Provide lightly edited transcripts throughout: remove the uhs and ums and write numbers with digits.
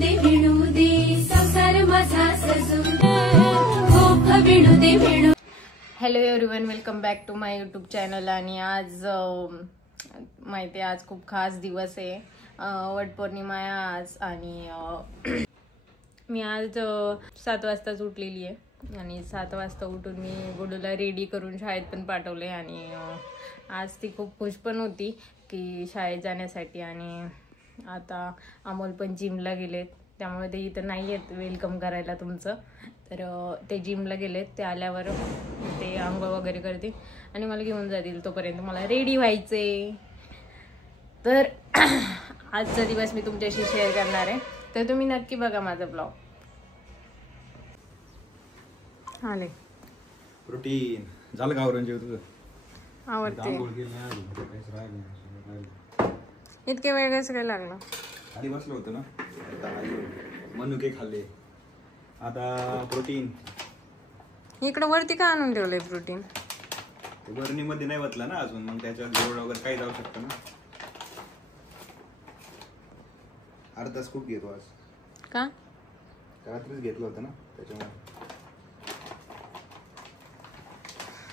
विणू दे संसार माझा सजू गोफ विणू दे विणू. Hello everyone, welcome back to my YouTube channel. आणि आज माहिती आहे आज खूप खास दिवस आहे, वटपौर्णिमा आहे आज. आणि मी आज 7 वाजताच उठलेली आहे आणि 7 वाजता उठून मी गुडूला रेडी करून शाळेत पण पाठवले. आणि आज ती खूप खुश पण होती की शाळेत जाण्यासाठी. आणि आता अमोल पण जिमला गेलेत, त्यामुळे ते इथं नाही आहेत वेलकम करायला तुमचं. तर ते जिमला गेलेत, ते आल्यावर ते आंघोळ वगैरे करतील आणि मला घेऊन जातील. तोपर्यंत मला रेडी व्हायचे. तर आजचा दिवस मी तुमच्याशी शेअर करणार आहे, तर तुम्ही नक्की बघा माझा ब्लॉग. आले प्रोटीन झालं का आवरून जेव तुझं? आवडते. इतके वेळ कसं काय लागलं? आधी बसलो होतो ना, मनुके खाल्ले. आता प्रोटीन इकडं वरती का आणून ठेवलंय प्रोटीन? बरणीमध्ये नाही वतला ना अजून, मग त्याच्यात गोड वगैरे काही जाऊ शकतं ना. अर्धा स्कूप घेतो आज. का? रात्रीच घेतलं होतं ना त्याच्यामुळे.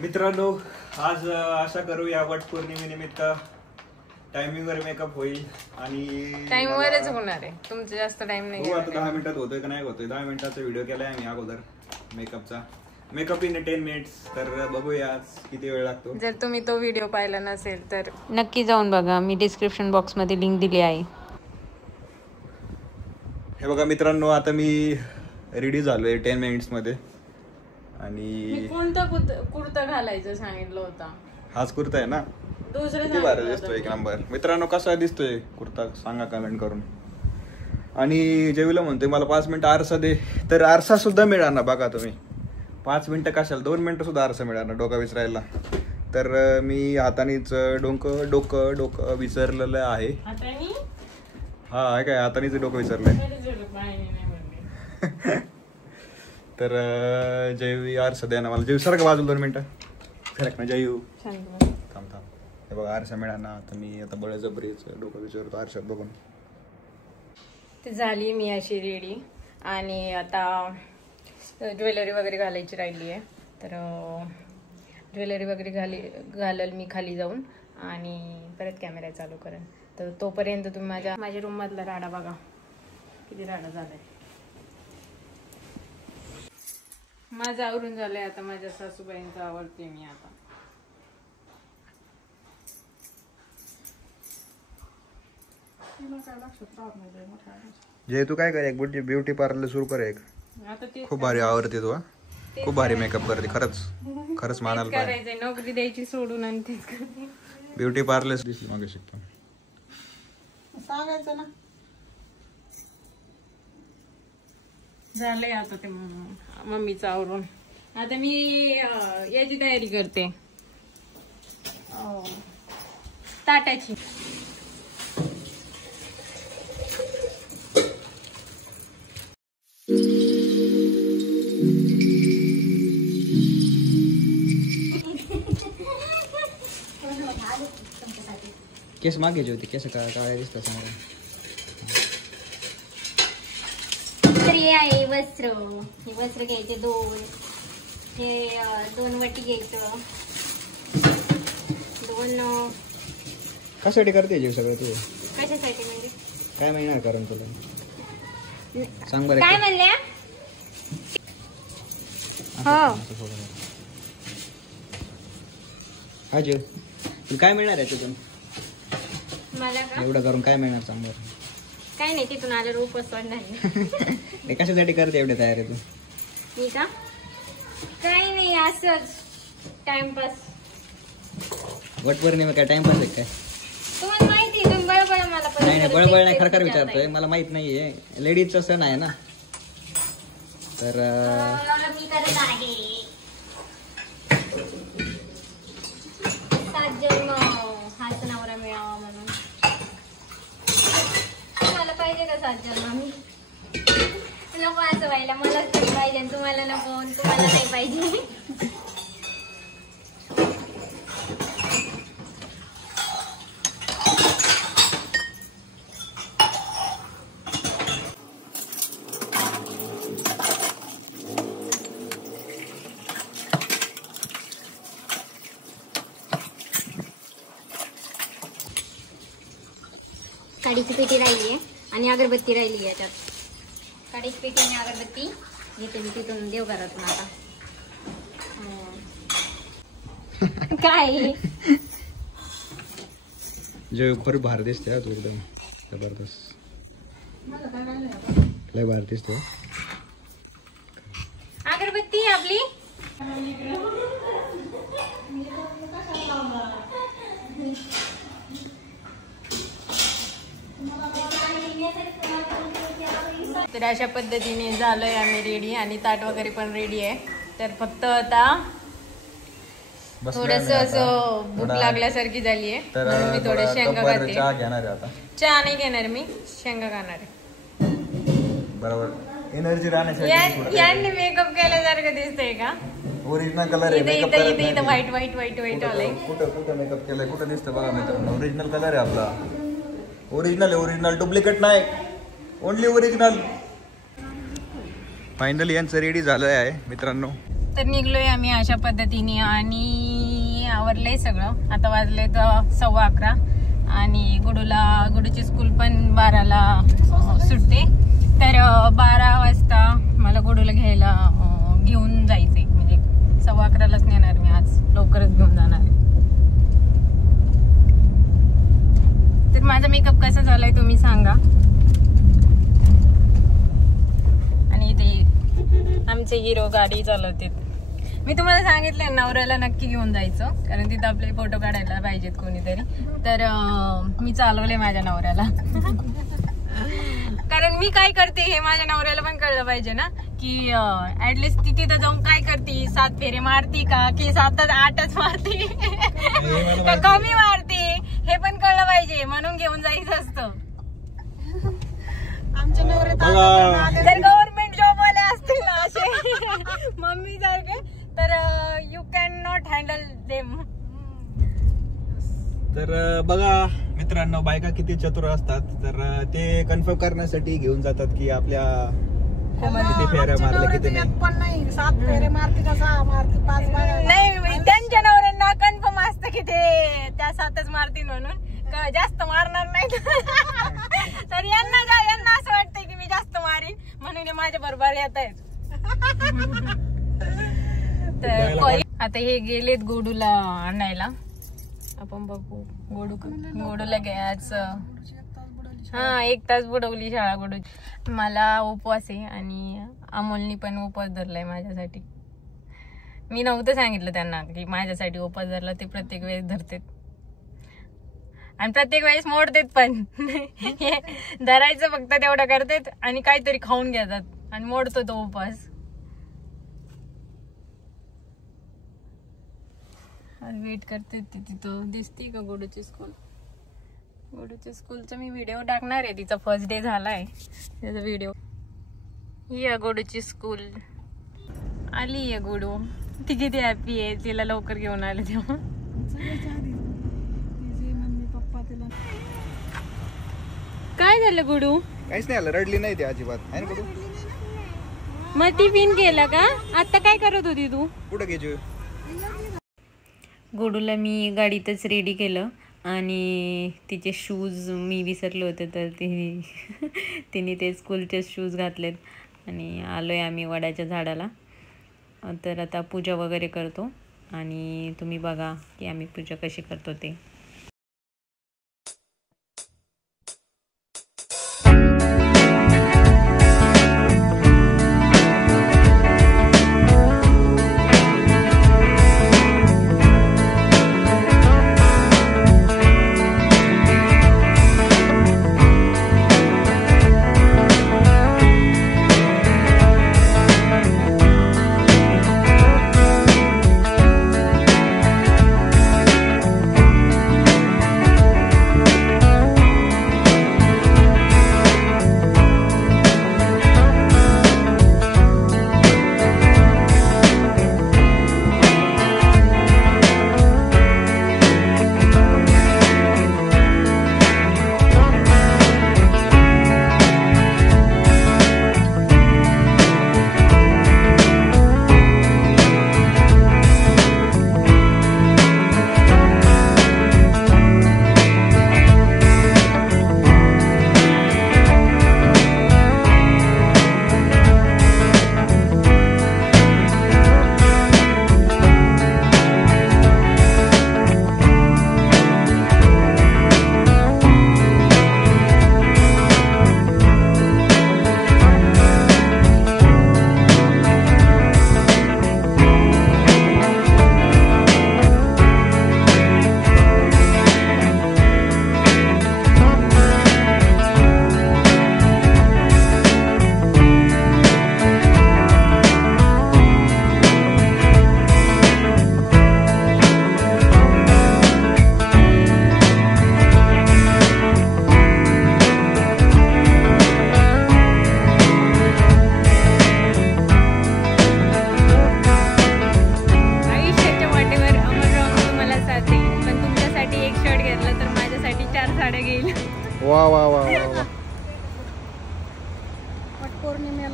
मित्रांनो, आज आशा करूया वटपौर्णिमेनिमित्त टायमिंगवर मेकअप होईल. आणि टाइम वरच होणार आहे, तुमचं जास्त टाइम नाही. आता 10 मिनिटात होतोय का नाही होतोय. 10 मिनिटाचा व्हिडिओ केलाय आम्ही अगोदर मेकअपचा. Makeup in 10 minutes. तर बघूया आज किती वेळ लागतो. जर तुम्ही तो व्हिडिओ पाहिला नसेल तर नक्की जाऊन बघा, मी डिस्क्रिप्शन बॉक्स मध्ये लिंक दिली आहे. हे बघा मित्रांनो, आता मी रेडी झालोय 10 मिनिट्स मध्ये. आणि कोणता कुर्ता घालायचं सांगितलं होता? हाच कुर्ता आहे ना. दुसरं किती भारी दिसतोय, एक नंबर. मित्रांनो, कसा दिसतोय कुर्ता सांगा कमेंट करून. आणि जेवीला म्हणतोय मला 5 मिनिटं आरसा दे, तर आरसा सुद्धा मिळणार ना. बघा तुम्ही 5 मिनिटं कशाला, 2 मिनिटं सुद्धा आरसा मिळणार ना डोका विसरायला. तर मी हातानेच डोकं विसरलेलं आहे. हा काय हातानेच डोकं विसरलंय. तर जयू आरसा द्या ना मला. जयू सर का बाजूला 2 मिनिटं सरक ना जयू. थांब. हे बघा आरसा मिळाला ना. आता मी आता बळजबरीच डोकं विचारतो आरशात बघून. ते झाली मी अशी रेडी. आणि आता ज्वेलरी वगैरे घालायची राहिली आहे. तर ज्वेलरी वगैरे घालल मी खाली जाऊन आणि परत कॅमेरा चालू करेन. तर तोपर्यंत तुम्ही माझ्या रूम मधला राडा बघा, किती राडा झालाय. माझं आवरून झालंय, आता माझ्या सासूबाईंचं आवडते मी आता. जय तू काय कर, एक ब्युटी पार्लर सुरू कर एक. खूप भारी आवडते तू. खूप भारी मेकअप करते, खरंच मानायला पाहिजे. नोकरी द्यायची सोडून आणि तेच करते. ब्युटी पार्लर दिसली मागे शिकतो सांगायचं ना. झालंय आता ते मम्मीचं आवरून. आता मी याची तयारी करते, ताटाची. केस मागे जे होते, केस काळ्या दिसतात समोर. तर हे आहे वस्त्र. हे वस्त्र घ्यायचे 2. हे 2 वटी घ्यायचं. 2 कशासाठी करते जे सगळं तू? कशासाठी म्हणजे काय महिना कारण तुला सांग बरं. काय म्हणल्या? हा जे तुला काय मिळणार आहे तिथून? मला का एवढं करून काय मिळणार सांग बरं. काय नाही, तिथून आल्यावर उपवास वाढणार. ते कशासाठी करते एवढे तयारी तू? मी का काही नाही, असंच टाइमपास. वटपौर्णिमा काय टाइमपास आहे काय? तुम्हाला माहिती आहे, तुम्ही बळबळ मला नाही बळबळ नाही, खरखर विचारतोय. मला माहित नाहीये, लेडीजचा सण आहे ना. तर मी करत आहे 7 जन्म हाच नवरा मिळावा म्हणून. तुम्हाला पाहिजे का 7 जन्म? मी नको असं व्हायला. मलाच तरी पाहिजे, तुम्हाला नको, तुम्हाला नाही पाहिजे. काडीची पेटी राहिली आहे आणि अगरबत्ती राहिली आहे याच्यात. काडीची पेटी आणि अगरबत्ती घेते मी तिथून देवघरातून आता. काय जे खरी भार दिसते तू एकदम जबरदस्त. लय भार दिसते. अगरबत्ती आपली तर अशा पद्धतीने झालोय आम्ही रेडी आणि ताट वगैरे पण रेडी आहे. तर फक्त आता थोडस असं भूक लागल्यासारखी झाली आहे म्हणून मी थोडे शेंगा खाते. चहा नाही घेणार मी, शेंगा खाणार आहे. बरोबर एनर्जी राहण्यासाठी यांनी मेकअप केल्यासारखं दिसतंय का? ओरिजिनल कलर आहे. इथे व्हाईट व्हाईट व्हाईट व्हाईट आलंय. कुठं मेकअप केलाय, कुठं दिसतं बघा मित्रांनो. ओरिजिनल कलर आहे आपला. ओरिजिनल आहे, ओरिजिनल, डुप्लिकेट नाही, ओनली ओरिजिनल. फायनली यांचं रेडी झालं आहे मित्रांनो. तर निघलोय आम्ही अशा पद्धतीने आणि आवरलंय सगळं. आता वाजले 11:15 आणि गुडूची स्कूल पण 12ला सुटते. तर 12 वाजता मला गुडूला घ्यायला घेऊन जायचंय. म्हणजे 11:15लाच नेणार मी, आज लवकरच घेऊन जाणार आहे. तर माझा मेकअप कसा झालाय तुम्ही सांगा. आणि इथे आमचे हिरो गाडी चालवते. मी तुम्हाला सांगितलं नवऱ्याला नक्की घेऊन जायचं, कारण तिथं आपले फोटो काढायला पाहिजेत कोणीतरी. तर मी चालवले माझ्या नवऱ्याला. कारण मी काय करते हे माझ्या नवऱ्याला पण कळलं पाहिजे ना, की ऍटलिस्ट ती तिथं जाऊन काय करते, 7 फेरे मारती का की 7-8च मारती का कमी मारते हे पण कळलं पाहिजे. म्हणून घेऊन जायचं असतं. आमच्या नवऱ्याला जर गव्हर्नमेंट जॉब वाले असतील ना असे मम्मी सारखे, तर you can not handle them. तर बघा मित्रांनो, बायका किती चतुर असतात. तर ते कन्फर्म करण्यासाठी घेऊन जातात की आपल्या किती फेऱ्या मारल्या किती नाही. पण नाही 7 फेरे मारते का 6 मारते 5 नाही, त्यांच्या नवऱ्यांना कन्फर्म असतं की ते त्या 7च मारतील म्हणून, जास्त मारणार नाही. तर यांना असं वाटतंय की मी जास्त मारीन म्हणून माझ्या बरोबर येत आहेत. तर आता हे गेलेत गोडूला आणायला. आपण बघू गोडूला घ्यायचं. 1 तास बुडवली शाळा गोडू. मला उपवास आहे आणि अमोलनी पण उपवास धरलाय माझ्यासाठी. मी नव्हतं सांगितलं त्यांना की माझ्यासाठी उपवास धरला. ते प्रत्येक वेळेस धरतात आणि प्रत्येक वेळेस मोडतात पण. धरायचं फक्त तेवढं करतात आणि काहीतरी खाऊन घेतात आणि मोडतो तो उपवास. वेट करते ती तिथं. दिसती का गोडूची स्कूल? गोडूच्या स्कूलचा मी व्हिडिओ टाकणार आहे. तिचा फर्स्ट डे झालाय त्याचा व्हिडिओ. ही आहे गोडूची स्कूल. आली आहे गोडू. ती किती हॅपी आहे. तिला लवकर घेऊन आले तेव्हा. काय झालं गुडू? काहीच नाही आलं, रडली नाही ती अजिबात. आहे ना गुडू? मग टिफिन केलं का? आता काय करत होती तू? कुठं घ्यायची? गोडूला मी गाडीतच रेडी केलं आणि तिचे शूज मी विसरले होते, तर तिने ते स्कूलचे शूज घातलेत आणि आलोय आम्ही वडाच्या झाडाला. तर आता पूजा वगैरे करतो आणि तुम्ही बघा की आम्ही पूजा कशी करतो ते.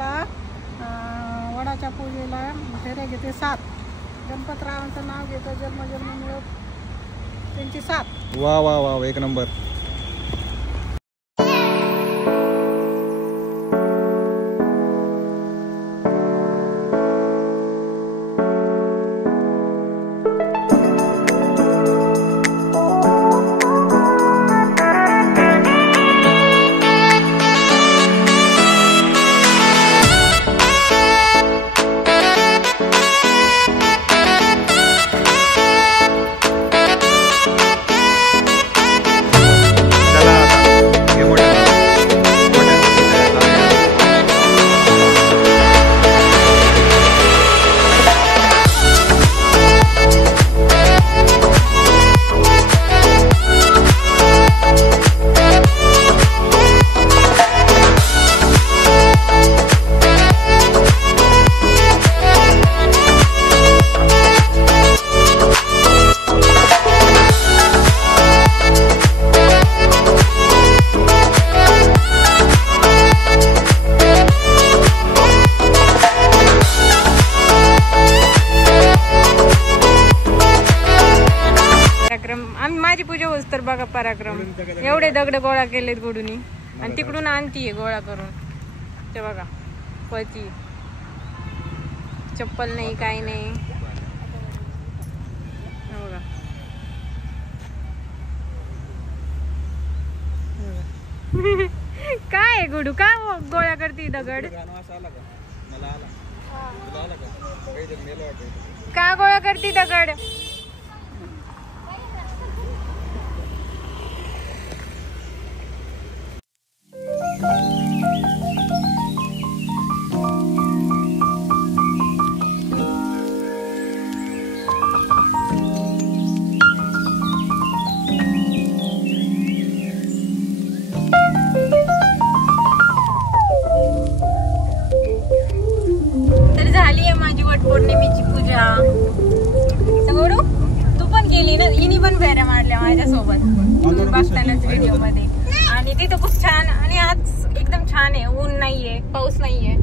पूजेला वडाच्या पूजेला फेऱ्या घेते 7. गणपतरावांचं नाव घेतं, जन्म मिळत त्यांची 7. वा वा वा, एक नंबर. माझी पूजा होस तर बघा पराक्रम. एवढे दगड गोळा केलेत गोडूनी आणि तिकडून आणतीये गोळा करून. ते बघा पळती, चप्पल नाही काही नाही. बघा काय आहे गुडू, का गोळा करते दगड? का गोळा करते दगड? पौर्णिमेची पूजा. सगळं तू पण गेली ना, हिनी पण फेऱ्या मारल्या माझ्यासोबत बघतानाच व्हिडिओ मध्ये. आणि तिथं खूप छान, आणि आज एकदम छान आहे, ऊन नाहीये, पाऊस नाहीये.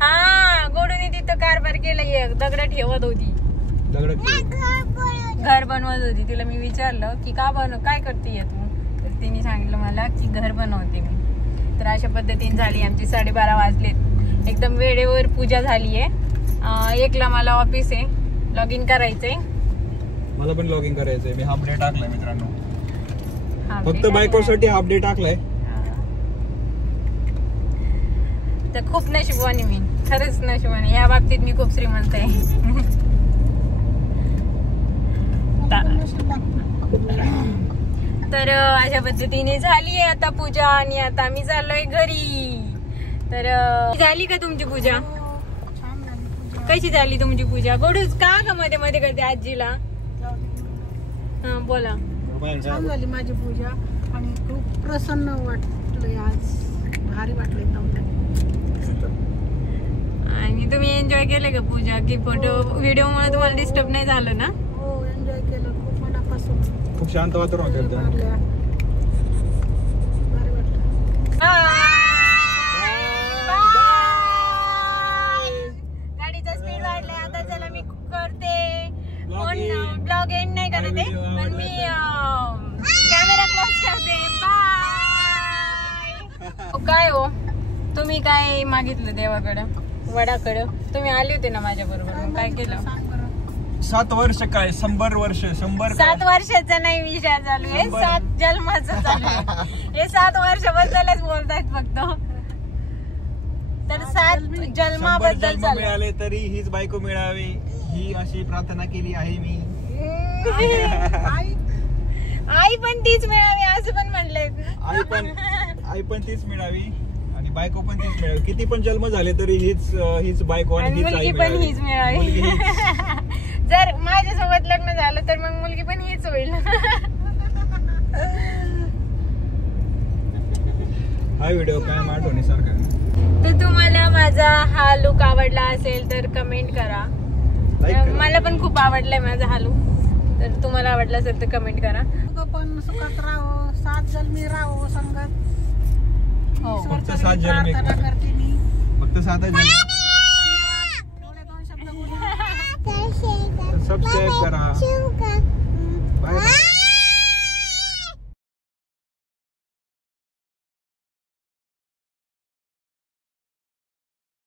हा गोडूने तिथं कारभार केलाय, दगड ठेवत होती, घर बनवत होती. तिला मी विचारलं की काय करते तू, तर तिने सांगितलं मला की घर बनवते मी. तर अशा पद्धतीने झाली आमची. 12:30 वाजलेत. एकदम वेळेवर पूजा झाली आहे. 1ला मला ऑफिस आहे, लॉग इन करायचंय. मला पण लॉग इन करायचंय. मी हाफ डे टाकलाय मित्रांनो, फक्त बायकोसाठी हाफ डे टाकलाय. तर खूप नशिबवानी मी, खरंच नशिबवानी. या बाबतीत मी खूप श्रीमंत आहे. तर अशा पद्धतीने झाली आहे आता पूजा. आणि आता आम्ही चाललोय घरी. तर झाली का तुमची पूजा? कशी झाली तुमची पूजा? गोडूच का मध्ये मध्ये करते आजीला? हा बोला. छान झाली माझी पूजा आणि खूप प्रसन्न वाटलंय आज, भारी वाटले एकदम. आणि तुम्ही एन्जॉय केलं का पूजा? की फोटो व्हिडिओ मुळे तुम्हाला डिस्टर्ब नाही झालं ना? हो, एन्जॉय केलं खूप मनापासून. खूप शांत वातावरण होतं. भारी वाटलं. गाडीचा स्पीड वाढलाय आता. चला मी करते ब्लॉग एंड नाही करत आहे, पण मी कॅमेरा क्लोज करते. बाय. काय हो तुम्ही काय मागितलं देवाकडं, वडाकडं? तुम्ही आले होते ना माझ्या बरोबर, काय केलं? 7 वर्ष काय 100 वर्ष? 7 वर्षाचा नाही विषय चालू आहे, 7 जन्माचा चालू आहे. हे 7 वर्षाबद्दलच बोलतायत फक्त. तर 7 जन्माबद्दल मिळाले तरी हीच बायको मिळावी ही अशी प्रार्थना केली आहे मी. आई पण तीच मिळावी असं पण म्हणलंय. आई पण तीच मिळावी आणि बायको पण तीच मिळावी. किती पण जन्म झाले तरी हीच बायको आणि मुलगी पण हीच मिळावी. जर माझ्यासोबत लग्न झालं तर मग मुलगी पण हीच होईल. हा व्हिडिओ काय आठवणीसारखा. तर तुम्हाला माझा हा लुक आवडला असेल तर कमेंट करा. मला पण खूप आवडलाय माझा हा लुक. तर तुम्हाला आवडला असेल तर कमेंट करा. पण सुखात राहो, 7 जन्मी राहो संगत. फक्त 7 जन्म प्रार्थना करते मी. फक्त 7 जन्म. एवढे 2 शब्द बोलून सबस्क्राईब करा.